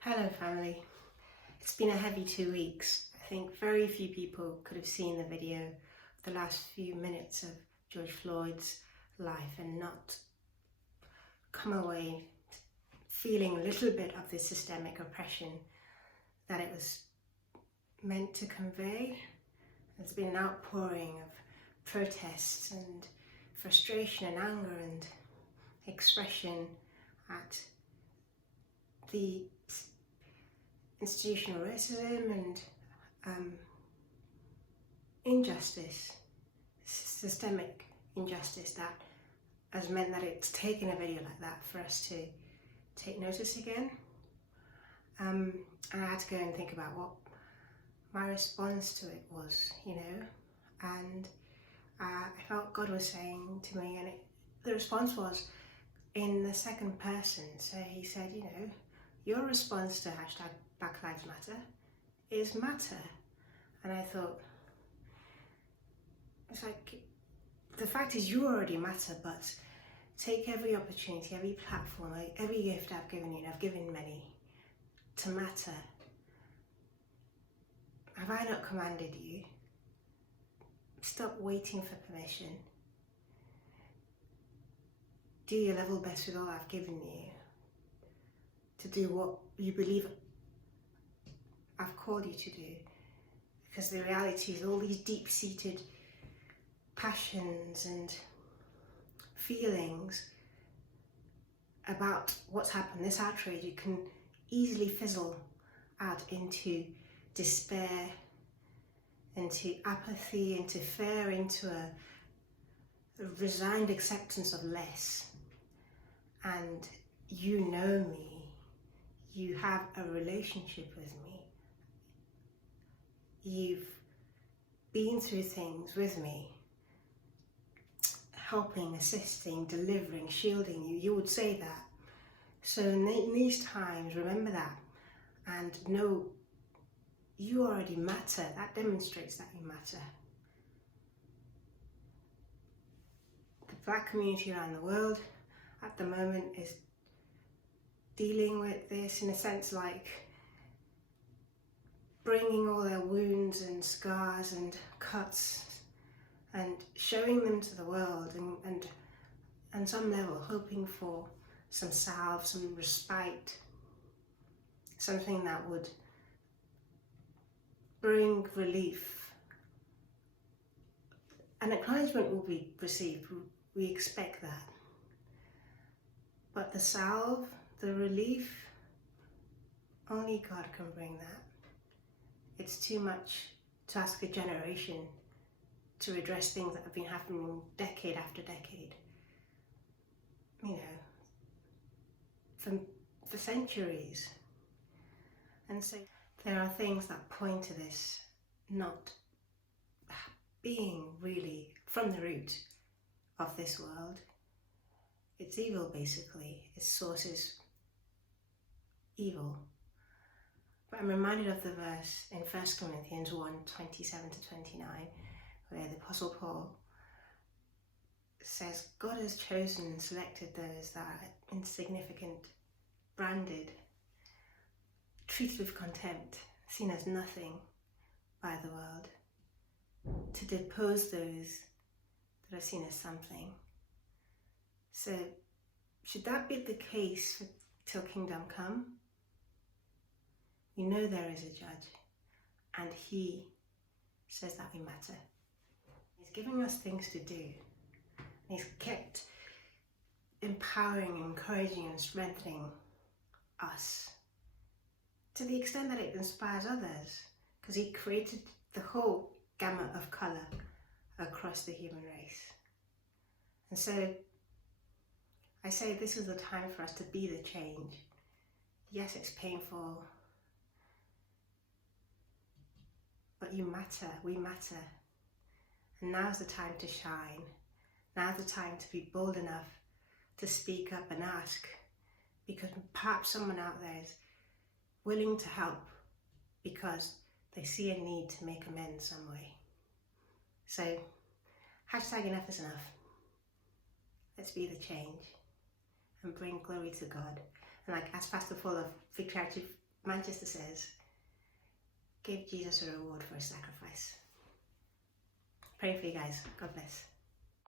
Hello family. It's been a heavy 2 weeks. I think very few people could have seen the video of the last few minutes of George Floyd's life and not come away feeling a little bit of the systemic oppression that it was meant to convey. There's been an outpouring of protests and frustration and anger and expression at the institutional racism and injustice, systemic injustice that has meant that it's taken a video like that for us to take notice again. And I had to go and think about what my response to it was, and I felt God was saying to me, and the response was in the second person. So he said, your response to hashtag Black Lives Matter is matter. And I thought, it's like, the fact is you already matter, but take every opportunity, every platform, every gift I've given you, and I've given many, to matter. Have I not commanded you? Stop waiting for permission. Do your level best with all I've given you to do what you believe I've called you to do. Because the reality is all these deep-seated passions and feelings about what's happened, this outrage, it can easily fizzle out into despair, into apathy, into fear, into a resigned acceptance of less. And you know me, you have a relationship with me, you've been through things with me, helping, assisting, delivering, shielding you. You would say that. So in these times, remember that and know you already matter. That demonstrates that you matter. The Black community around the world at the moment is dealing with this in a sense, like bringing all their wounds and scars and cuts and showing them to the world, and on some level hoping for some salve, some respite, something that would bring relief. An acknowledgement will be received, we expect that. But the salve, the relief, only God can bring that. It's too much to ask a generation to address things that have been happening decade after decade. For centuries. And so there are things that point to this not being really from the root of this world. It's evil, basically. Its source is evil. But I'm reminded of the verse in 1 Corinthians 1:27-29, where the Apostle Paul says, God has chosen and selected those that are insignificant, branded, treated with contempt, seen as nothing by the world, to depose those that are seen as something. So, should that be the case till kingdom come? You know there is a judge, and he says that we matter. He's giving us things to do. He's kept empowering, encouraging and strengthening us to the extent that it inspires others, because he created the whole gamut of colour across the human race. And so I say this is the time for us to be the change. Yes, it's painful, but you matter, we matter. And now's the time to shine. Now's the time to be bold enough to speak up and ask, because perhaps someone out there is willing to help because they see a need to make amends some way. So, hashtag enough is enough. Let's be the change and bring glory to God. And like as Pastor Paul of Victory Manchester says, give Jesus a reward for his sacrifice. Pray for you guys. God bless.